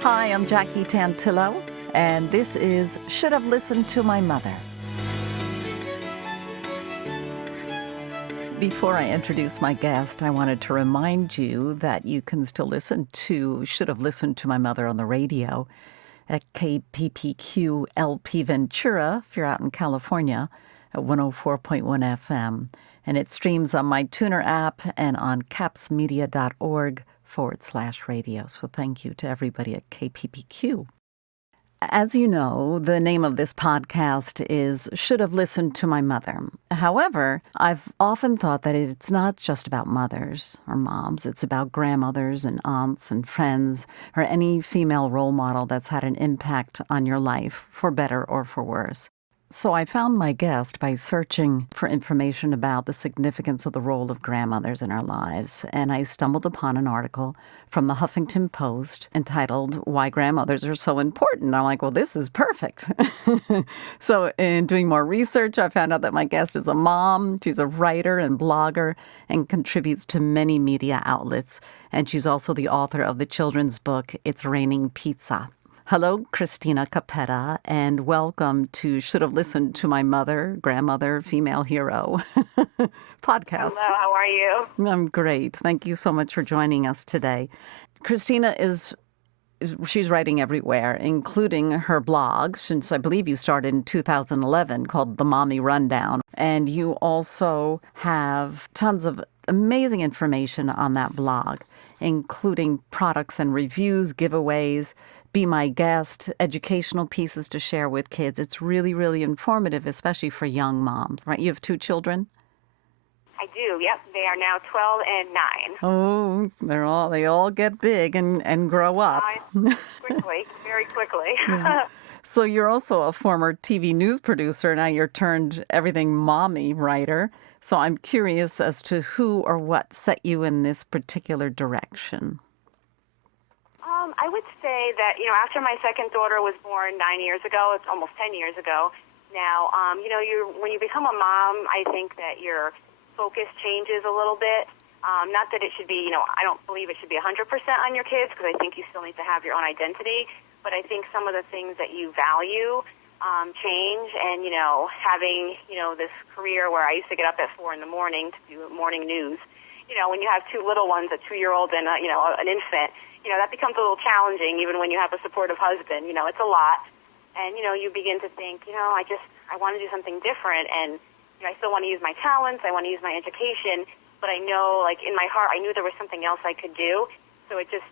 Hi, I'm Jackie Tantillo, and this is Should Have Listened to My Mother. Before I introduce my guest, I wanted to remind you that you can still listen to Should Have Listened to My Mother on the radio at KPPQ LP Ventura, if you're out in California, at 104.1 FM. And it streams on my Tuner app and on capsmedia.org/radio. So thank you to everybody at KPPQ. As you know, the name of this podcast is Should Have Listened to My Mother. However, I've often thought that it's not just about mothers or moms. It's about grandmothers and aunts and friends or any female role model that's had an impact on your life, for better or for worse. So I found my guest by searching for information about the significance of the role of grandmothers in our lives, and I stumbled upon an article from the Huffington Post entitled Why Grandmothers Are So Important. I'm like, well, this is perfect. So in doing more research, I found out that my guest is a mom. She's a writer and blogger and contributes to many media outlets, and she's also the author of the children's book, It's Raining Pizza. Hello, Kristina Cappetta, and welcome to Should Have Listened to My Mother, Grandmother, Female Hero podcast. Hello, how are you? I'm great. Thank you so much for joining us today. Kristina she's writing everywhere, including her blog, since I believe you started in 2011, called The Mommy Rundown. And you also have tons of amazing information on that blog, including products and reviews, giveaways, Be My Guest, educational pieces to share with kids. It's really, really informative, especially for young moms, right? You have 2 children? I do, yep. They are now 12 and 9. Oh, they all get big and grow up. Quickly, very quickly. Yeah. So you're also a former TV news producer. Now you're turned everything mommy writer. So I'm curious as to who or what set you in this particular direction. I would say that, after my second daughter was born 9 years ago, it's almost 10 years ago now, when you become a mom, I think that your focus changes a little bit. Not that it should be, I don't believe it should be 100% on your kids, because I think you still need to have your own identity. But I think some of the things that you value change. And, having, this career where I used to get up at 4 in the morning to do morning news, when you have 2 little ones, a 2-year-old and, an infant, that becomes a little challenging even when you have a supportive husband. It's a lot. And, you begin to think, I want to do something different. And, I still want to use my talents. I want to use my education. But I know, in my heart, I knew there was something else I could do. So it just,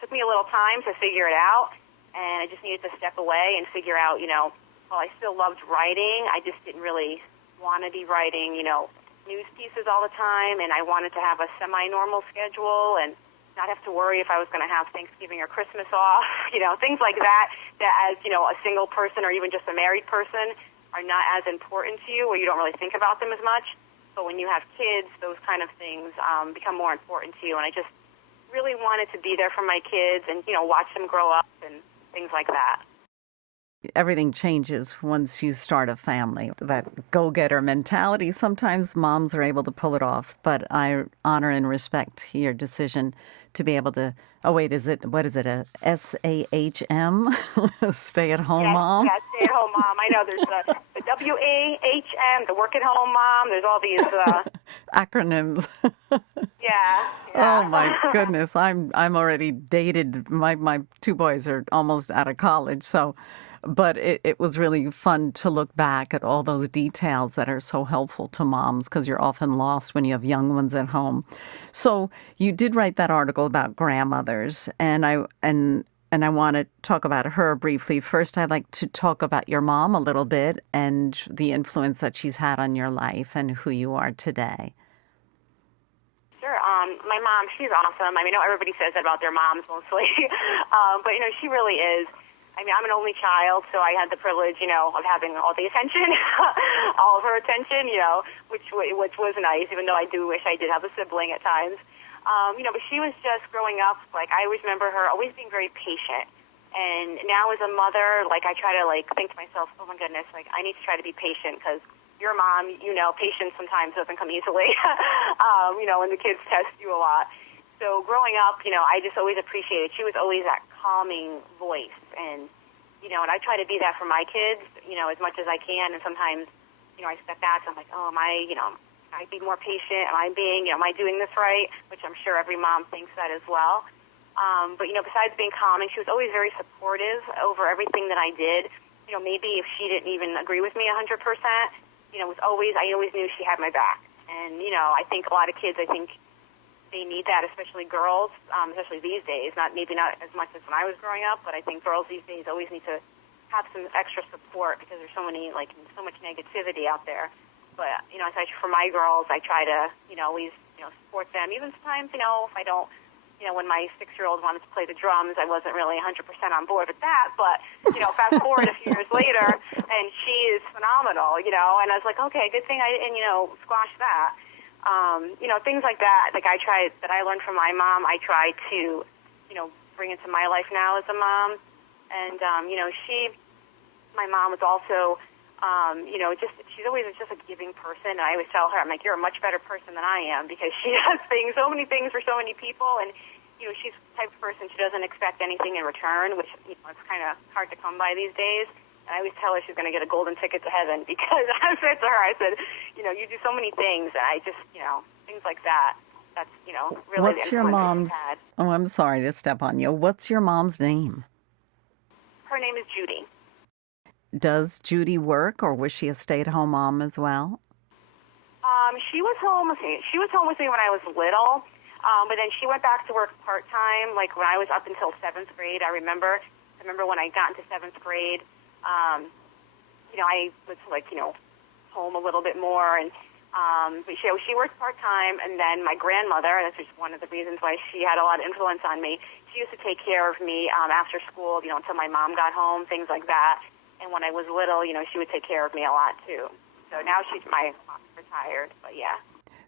took me a little time to figure it out. And I just needed to step away and figure out, while I still loved writing, I just didn't really want to be writing, news pieces all the time. And I wanted to have a semi-normal schedule and not have to worry if I was going to have Thanksgiving or Christmas off, things like that as, a single person or even just a married person are not as important to you, or you don't really think about them as much. But when you have kids, those kind of things become more important to you. And I just really wanted to be there for my kids and, watch them grow up and things like that. Everything changes once you start a family. That go-getter mentality, sometimes moms are able to pull it off, but I honor and respect your decision to be able to, what is it, a SAHM, stay-at-home mom? Yeah, stay-at-home mom. I know there's the WAHM, the work-at-home mom. There's all these acronyms. Yeah. Oh my goodness, I'm already dated. My 2 boys are almost out of college, so. But it was really fun to look back at all those details that are so helpful to moms, because you're often lost when you have young ones at home. So you did write that article about grandmothers, and I want to talk about her briefly. First, I'd like to talk about your mom a little bit and the influence that she's had on your life and who you are today. Sure. My mom, she's awesome. I know everybody says that about their moms mostly, but she really is. I'm an only child, so I had the privilege, of having all the attention, all of her attention, which was nice, even though I do wish I did have a sibling at times. But she was just growing up, I always remember her always being very patient. And now as a mother, I try to, think to myself, oh, my goodness, I need to try to be patient, because you're a mom, patience sometimes doesn't come easily, when the kids test you a lot. So growing up, I just always appreciated, she was always that calming voice. And, and I try to be that for my kids, as much as I can. And sometimes, I step back and I'm like, oh, am I be more patient? Am I doing this right? Which I'm sure every mom thinks that as well. But, besides being calming, she was always very supportive over everything that I did. Maybe if she didn't even agree with me 100%, I always knew she had my back. And, I think a lot of kids, they need that, especially girls, especially these days. Maybe not as much as when I was growing up, but I think girls these days always need to have some extra support because there's so much negativity out there. But, for my girls, I try to, always, support them. Even sometimes, if I don't, when my 6-year-old wanted to play the drums, I wasn't really 100% on board with that. But, fast forward a few years later, and she is phenomenal, and I was like, okay, good thing I didn't, squash that. Things like that, that I learned from my mom, I try to, bring into my life now as a mom. And, my mom was also, she's always just a giving person. And I always tell her, I'm like, you're a much better person than I am because she does so many things for so many people. And, she's the type of person, she doesn't expect anything in return, which, it's kind of hard to come by these days. And I always tell her she's going to get a golden ticket to heaven because I said to her, I said, you do so many things. And I just, things like that. That's, really What's the your mom's? Had. Oh, I'm sorry to step on you. What's your mom's name? Her name is Judy. Does Judy work, or was she a stay-at-home mom as well? She was home with me. She was home with me when I was little, but then she went back to work part-time, like when I was up until 7th grade. I remember when I got into 7th grade, I was home a little bit more, and but she worked part-time, and then my grandmother, that's just one of the reasons why she had a lot of influence on me, she used to take care of me after school, until my mom got home, things like that. And when I was little, she would take care of me a lot, too. So now she's retired, but yeah.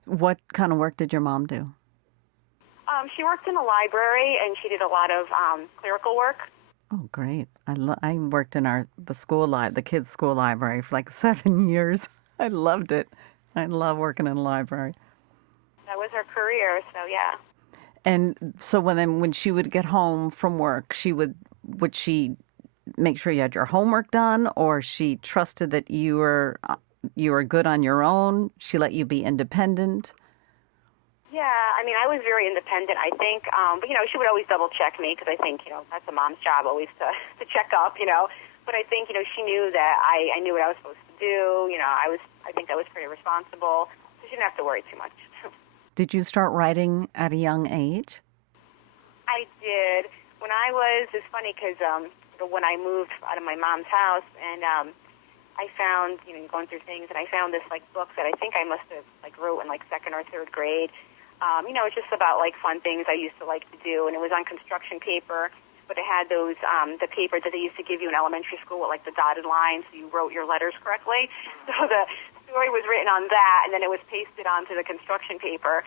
What kind of work did your mom do? She worked in a library, and she did a lot of clerical work. Oh, great. I worked in the kids' school library for like 7 years. I loved it. I love working in a library. That was her career, so yeah. And so when she would get home from work, would she make sure you had your homework done, or she trusted that you were good on your own? She let you be independent? Yeah, I was very independent, I think. But, she would always double-check me because I think, that's a mom's job always to check up, But I think, she knew that I knew what I was supposed to do. I think I was pretty responsible, so she didn't have to worry too much. Did you start writing at a young age? I did. When I was, it's funny because when I moved out of my mom's house and I found, going through things, and I found this book that I think I must have wrote in 2nd or 3rd grade. It's just about fun things I used to like to do, and it was on construction paper, but it had those the paper that they used to give you in elementary school with the dotted lines, so you wrote your letters correctly. So the story was written on that, and then it was pasted onto the construction paper.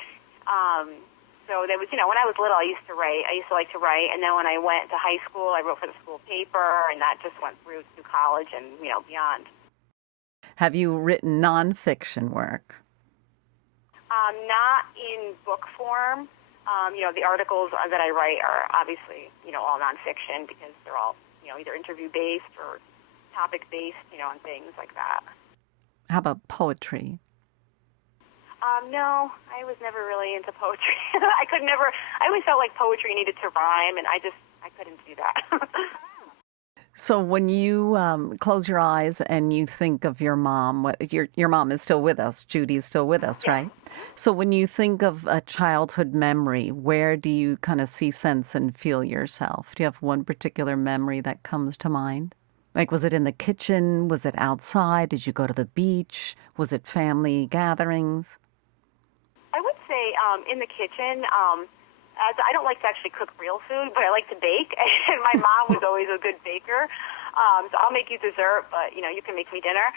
So there was, when I was little, I used to write. I used to like to write, and then when I went to high school, I wrote for the school paper, and that just went through to college and beyond. Have you written nonfiction work? Not in book form. The articles that I write are obviously, all nonfiction because they're all, either interview-based or topic-based, on things like that. How about poetry? No, I was never really into poetry. I always felt like poetry needed to rhyme, and I couldn't do that. So when you close your eyes and you think of your mom, your mom is still with us, Judy's still with us, Yeah. right? So when you think of a childhood memory, where do you kind of see, sense, and feel yourself? Do you have one particular memory that comes to mind? Was it in the kitchen? Was it outside? Did you go to the beach? Was it family gatherings? I would say in the kitchen. As I don't like to actually cook real food, but I like to bake, and my mom was always a good baker. So I'll make you dessert, but you can make me dinner.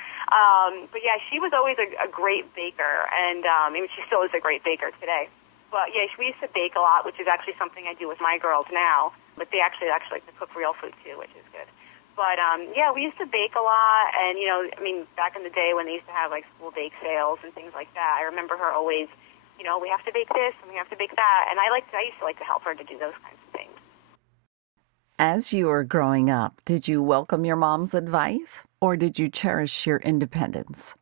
But yeah, she was always a great baker, and she still is a great baker today. But yeah, we used to bake a lot, which is actually something I do with my girls now. But they actually like to cook real food too, which is good. But yeah, we used to bake a lot, and back in the day when they used to have school bake sales and things like that, I remember her always we have to bake this and we have to bake that. And I used to like to help her to do those kinds of things. As you were growing up, did you welcome your mom's advice or did you cherish your independence?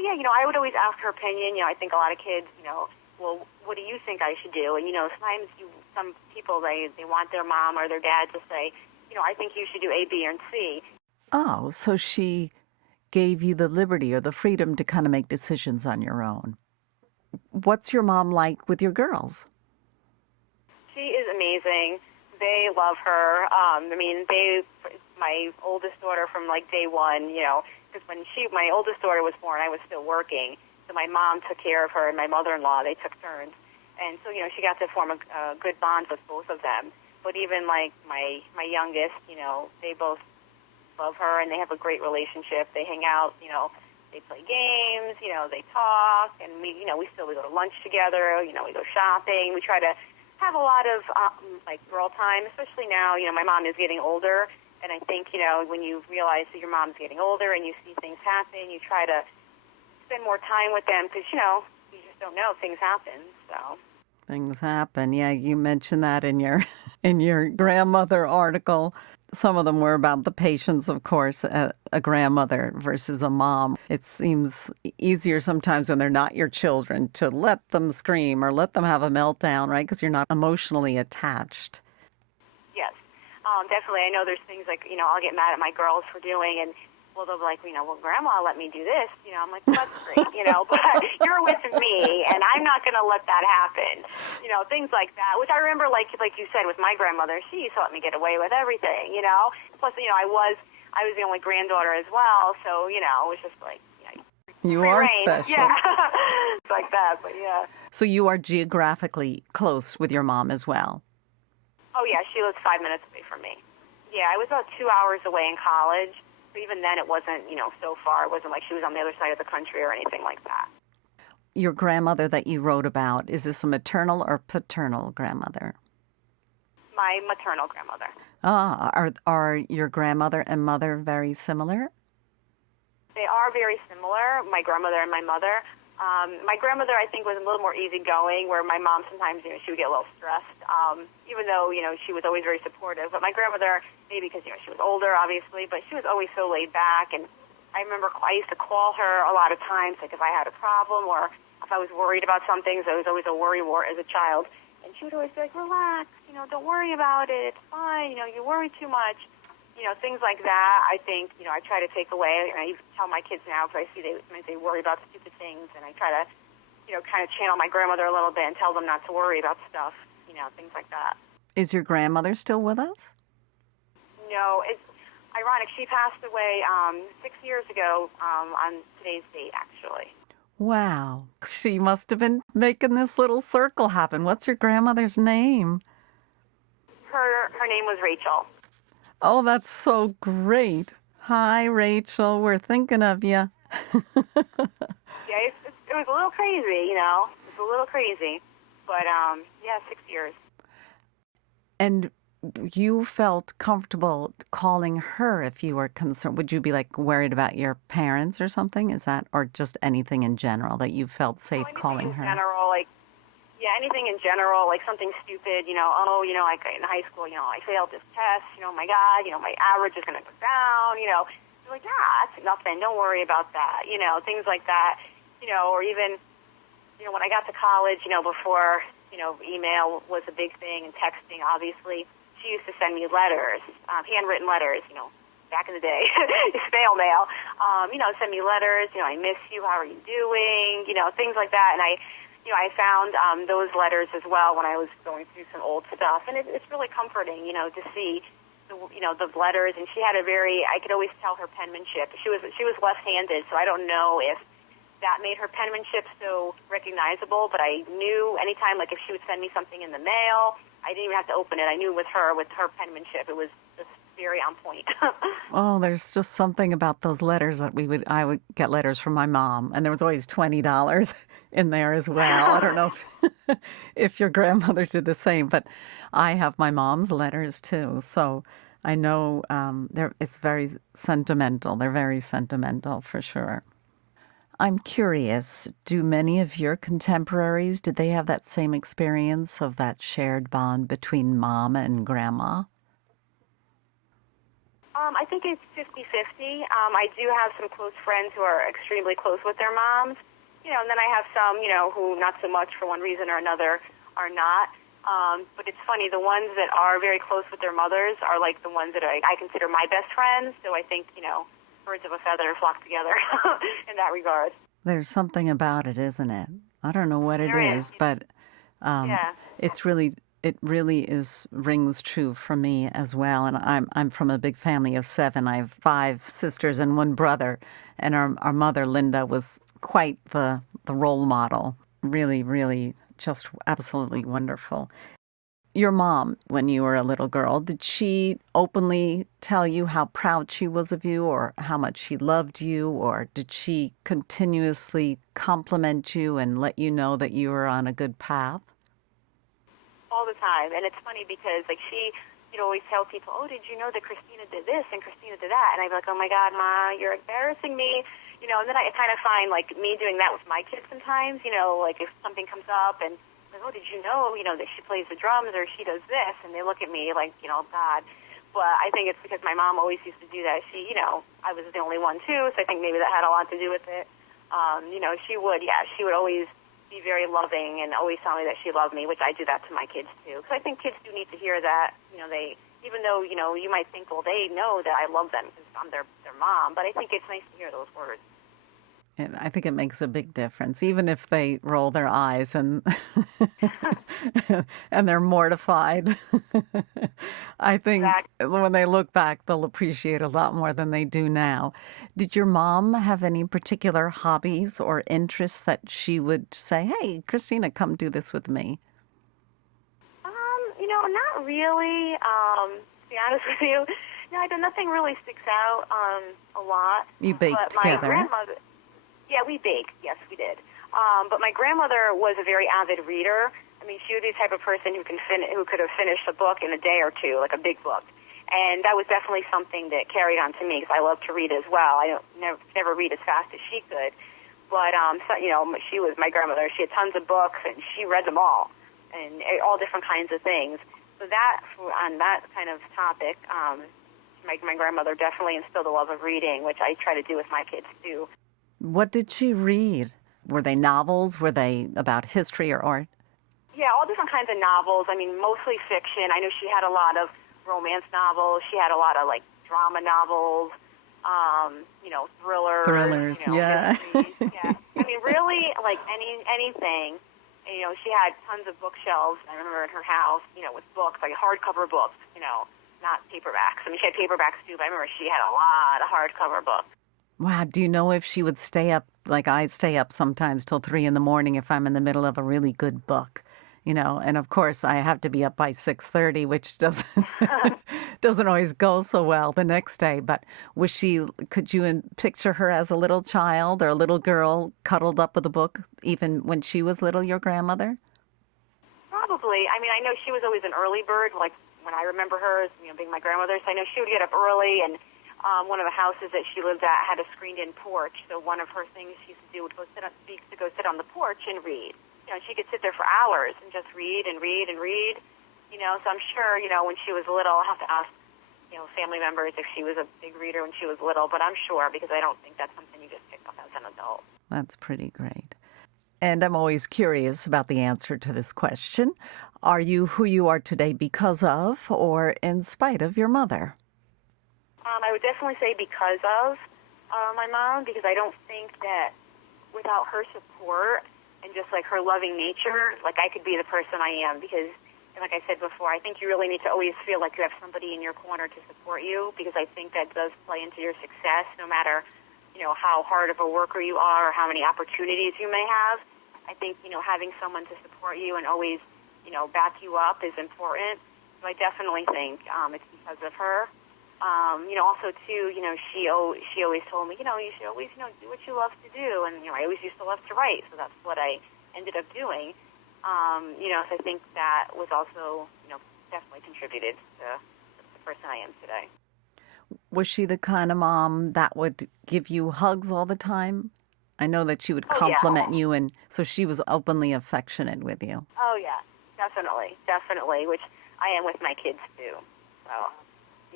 Yeah, I would always ask her opinion. I think a lot of kids, well, what do you think I should do? And, sometimes some people, they want their mom or their dad to say, I think you should do A, B, and C. Oh, so she gave you the liberty or the freedom to kind of make decisions on your own. What's your mom like with your girls? She is amazing. They love her. My oldest daughter from day one, because when my oldest daughter was born, I was still working. So my mom took care of her, and my mother-in-law, they took turns. And so, she got to form a good bond with both of them. But even my youngest, they both love her, and they have a great relationship. They hang out, they play games, they talk, and we go to lunch together, we go shopping. We try to have a lot of girl time, especially now. My mom is getting older, and I think when you realize that your mom's getting older and you see things happen, you try to spend more time with them because you just don't know, things happen. So things happen. Yeah, you mentioned that in your grandmother article. Some of them were about the patience, of course, a grandmother versus a mom. It seems easier sometimes when they're not your children to let them scream or let them have a meltdown, right? Because you're not emotionally attached. Yes, definitely. I know there's things I'll get mad at my girls for doing, and they'll be like, well, Grandma let me do this. I'm like, well, that's great, but you're with me, and I'm not going to let that happen. Things like that, which I remember, like you said, with my grandmother, she used to let me get away with everything, Plus, I was the only granddaughter as well, so, it was just like, you are special. Yeah, it's like that, but yeah. So you are geographically close with your mom as well? Oh, yeah, she lives 5 minutes away from me. Yeah, I was about 2 hours away in college. But even then, it wasn't, so far. It wasn't like she was on the other side of the country or anything like that. Your grandmother that you wrote about, is this a maternal or paternal grandmother? My maternal grandmother. Ah, are your grandmother and mother very similar? They are very similar, my grandmother and my mother. My grandmother, I think, was a little more easygoing, where my mom sometimes, she would get a little stressed, even though, she was always very supportive. But my grandmother, maybe because, she was older, obviously, but she was always so laid back. And I remember I used to call her a lot of times, like if I had a problem or if I was worried about something. So it was always a worry war as a child. And she would always be like, relax, don't worry about it. It's fine. You worry too much. Things like that, I think, I try to take away. And I even tell my kids now, because I see they worry about stupid things, and I try to, kind of channel my grandmother a little bit and tell them not to worry about stuff, things like that. Is your grandmother still with us? No, it's ironic. She passed away 6 years ago on today's date, actually. Wow. She must have been making this little circle happen. What's your grandmother's name? Her name was Rachel. Oh, that's so great. Hi, Rachel. We're thinking of you. Yeah, it was a little crazy, It was a little crazy. But, 6 years. And you felt comfortable calling her if you were concerned. Would you be worried about your parents or something? Is that, or just anything in general that you felt safe calling her? Anything in general, like something stupid, like in high school, I failed this test, oh my God, my average is going to go down, you're like, that's nothing, don't worry about that, things like that, or even, when I got to college, before, email was a big thing and texting, obviously, she used to send me letters, handwritten letters, back in the day, snail mail, send me letters, I miss you, how are you doing, things like that, and I found those letters as well when I was going through some old stuff, and it's really comforting, to see, the letters. And she had I could always tell her penmanship. She was left-handed, so I don't know if that made her penmanship so recognizable. But I knew anytime, if she would send me something in the mail, I didn't even have to open it. I knew with her penmanship, it was just very on point. Oh, there's just something about those letters that I would get letters from my mom, and there was always $20 in there as well. I don't know if your grandmother did the same, but I have my mom's letters too. So I know it's very sentimental. They're very sentimental for sure. I'm curious, do many of your contemporaries, did they have that same experience of that shared bond between mom and grandma? I think it's 50-50. I do have some close friends who are extremely close with their moms, and then I have some, who not so much for one reason or another are not. But it's funny, the ones that are very close with their mothers are like the ones that I consider my best friends. So I think, birds of a feather flock together in that regard. There's something about it, isn't it? I don't know what it There is, but Yeah. it really is rings true for me as well. And I'm from a big family of 7. I have 5 sisters and 1 brother, and our mother Linda was quite the role model. Really, really, just absolutely wonderful. Your mom, when you were a little girl, did she openly tell you how proud she was of you or how much she loved you, or did she continuously compliment you and let you know that you were on a good path? All the time. And it's funny because, like, she, always tell people, oh, did you know that Kristina did this and Kristina did that? And I'd be like, oh, my God, Ma, you're embarrassing me. And then I kind of find, like, me doing that with my kids sometimes, like if something comes up and, like, oh, did you know, that she plays the drums or she does this? And they look at me like, God. But I think it's because my mom always used to do that. She, I was the only one, too, so I think maybe that had a lot to do with it. She would always be very loving and always tell me that she loved me, which I do that to my kids, too. Because I think kids do need to hear that, they, even though, you might think, well, they know that I love them because I'm their mom, but I think it's nice to hear those words. And I think it makes a big difference, even if they roll their eyes and and they're mortified. I think Exactly. when they look back, they'll appreciate a lot more than they do now. Did your mom have any particular hobbies or interests that she would say, "Hey, Kristina, come do this with me"? Not really. To be honest with you, no, nothing really sticks out a lot. You baked But my together. grandmother. Yeah, we baked. Yes, we did. But my grandmother was a very avid reader. I mean, she was the type of person who could have finished a book in a day or two, like a big book. And that was definitely something that carried on to me because I love to read as well. I don't never read as fast as she could. But, she was my grandmother. She had tons of books, and she read them all, and all different kinds of things. So on that kind of topic, my grandmother definitely instilled a love of reading, which I try to do with my kids, too. What did she read? Were they novels? Were they about history or art? Yeah, all different kinds of novels. I mean, mostly fiction. I know she had a lot of romance novels. She had a lot of, like, drama novels, thrillers. Thrillers, yeah. Mysteries. Yeah. I mean, really, like, anything. And, she had tons of bookshelves, I remember, in her house, with books, like hardcover books, not paperbacks. I mean, she had paperbacks, too, but I remember she had a lot of hardcover books. Wow, do you know if she would stay up, like I stay up sometimes till 3 in the morning if I'm in the middle of a really good book, and of course I have to be up by 6:30, which doesn't always go so well the next day. But could you picture her as a little child or a little girl cuddled up with a book, even when she was little, your grandmother? Probably. I mean, I know she was always an early bird, like when I remember her as, being my grandmother. So I know she would get up early, and one of the houses that she lived at had a screened-in porch. So one of her things she used to do would go sit on the porch and read. She could sit there for hours and just read and read and read. So I'm sure, when she was little, I'll have to ask, family members if she was a big reader when she was little. But I'm sure, because I don't think that's something you just pick up as an adult. That's pretty great. And I'm always curious about the answer to this question. Are you who you are today because of or in spite of your mother? I would definitely say because of my mom, because I don't think that without her support and just like her loving nature, like I could be the person I am. Because, like I said before, I think you really need to always feel like you have somebody in your corner to support you, because I think that does play into your success, no matter how hard of a worker you are or how many opportunities you may have. I think having someone to support you and always back you up is important. So I definitely think it's because of her. Also, too, she always told me, you should always, do what you love to do. And, I always used to love to write, so that's what I ended up doing. So I think that was also, definitely contributed to the person I am today. Was she the kind of mom that would give you hugs all the time? I know that she would Oh, yeah. compliment you, and so she was openly affectionate with you. Oh, yeah, definitely, which I am with my kids, too. So,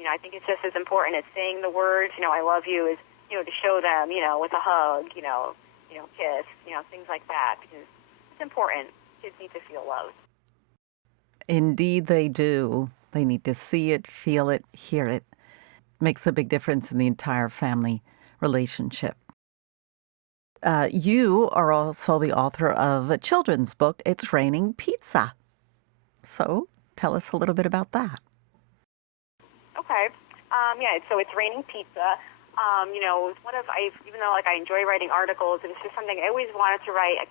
I think it's just as important as saying the words, I love you, is, to show them, with a hug, kiss, things like that, because it's important. Kids need to feel loved. Indeed, they do. They need to see it, feel it, hear it. Makes a big difference in the entire family relationship. You are also the author of a children's book, It's Raining Pizza. So tell us a little bit about that. Okay. So It's Raining Pizza. Even though I enjoy writing articles, it was just something I always wanted to write a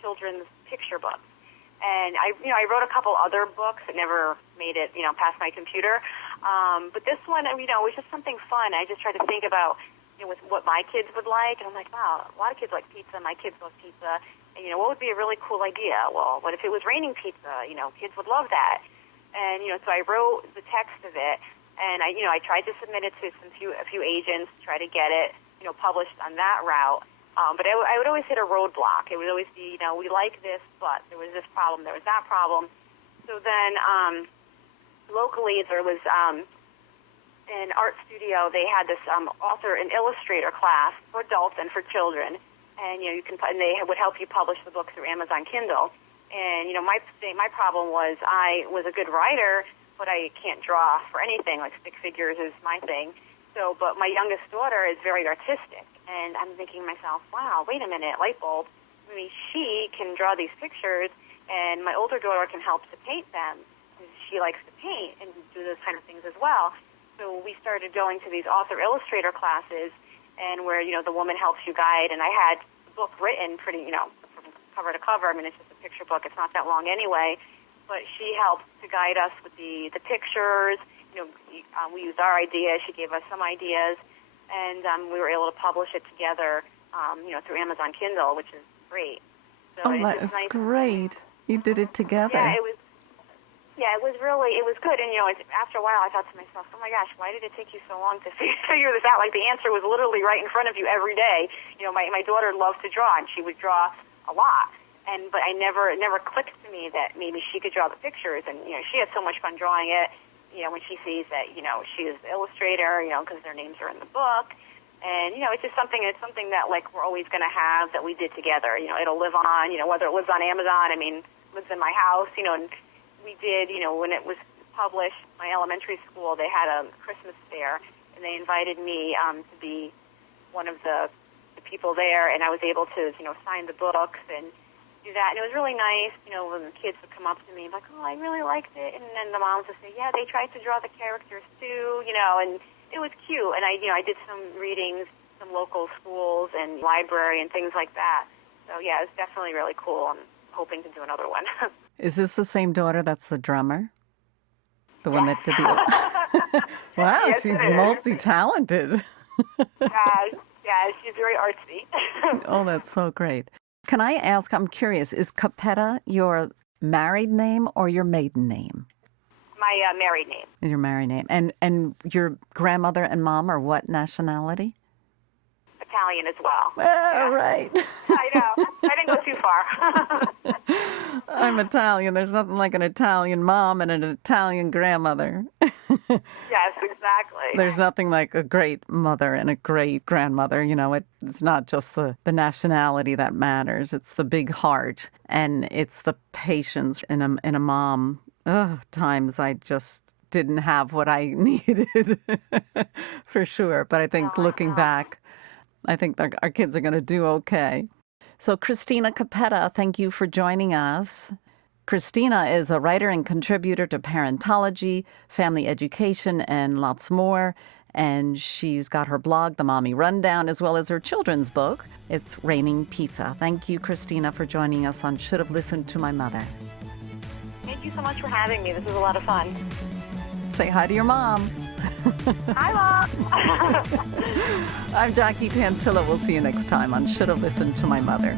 children's picture book. And I wrote a couple other books that never made it, past my computer. But this one, it was just something fun. I just tried to think about, with what my kids would like. And I'm like, wow, a lot of kids like pizza. My kids love pizza. And, what would be a really cool idea? Well, what if it was raining pizza? Kids would love that. And, so I wrote the text of it. And I tried to submit it to a few agents, try to get it, published on that route. But I would always hit a roadblock. It would always be, we like this, but there was this problem, there was that problem. So then locally there was an art studio. They had this author and illustrator class for adults and for children. And, and they would help you publish the book through Amazon Kindle. And, my problem was I was a good writer, but I can't draw for anything. Like stick figures is my thing. So, but my youngest daughter is very artistic. And I'm thinking to myself, wow, wait a minute, light bulb. I mean, she can draw these pictures, and my older daughter can help to paint them. She likes to paint and do those kind of things as well. So we started going to these author-illustrator classes, and where, the woman helps you guide. And I had the book written pretty, from cover to cover. I mean, it's just a picture book. It's not that long anyway. But she helped to guide us with the pictures. We used our ideas. She gave us some ideas. And we were able to publish it together, through Amazon Kindle, which is great. So that is nice. Great. You did it together. Yeah, it was good. And, after a while, I thought to myself, oh, my gosh, why did it take you so long to figure this out? Like, the answer was literally right in front of you every day. My daughter loved to draw, and she would draw a lot. But it never clicked to me that maybe she could draw the pictures. And, she had so much fun drawing it. When she sees that, she is the illustrator, because their names are in the book. And, it's just something that, we're always going to have that we did together. It'll live on, whether it lives on Amazon, lives in my house, and we did, when it was published, my elementary school, they had a Christmas fair, and they invited me to be one of the people there, and I was able to, sign the books and do that. And it was really nice, when the kids would come up to me like, oh, I really liked it. And then the moms would say, yeah, they tried to draw the characters too, and it was cute. And I did some readings, some local schools and library and things like that. So, yeah, it was definitely really cool. I'm hoping to do another one. Is this the same daughter that's the drummer? The one that did the... Wow, yes, she's multi-talented. Yeah, she's very artsy. Oh, that's so great. Can I ask, I'm curious, is Cappetta your married name or your maiden name? My married name. Your married name. And your grandmother and mom are what nationality? Italian as well. Yeah. Right. I know. I didn't go too far. I'm Italian. There's nothing like an Italian mom and an Italian grandmother. Yes, exactly. There's nothing like a great mother and a great grandmother. It's not just the nationality that matters. It's the big heart, and it's the patience in a mom. Times I just didn't have what I needed, for sure. But I think looking back, I think our kids are going to do okay. So Kristina Cappetta, thank you for joining us. Kristina is a writer and contributor to parentology, family education, and lots more. And she's got her blog, The Mommy Rundown, as well as her children's book, It's Raining Pizza. Thank you, Kristina, for joining us on Should Have Listened to My Mother. Thank you so much for having me. This was a lot of fun. Say hi to your mom. Hi, Mom. I'm Jackie Tantilla. We'll see you next time on Should Have Listened to My Mother.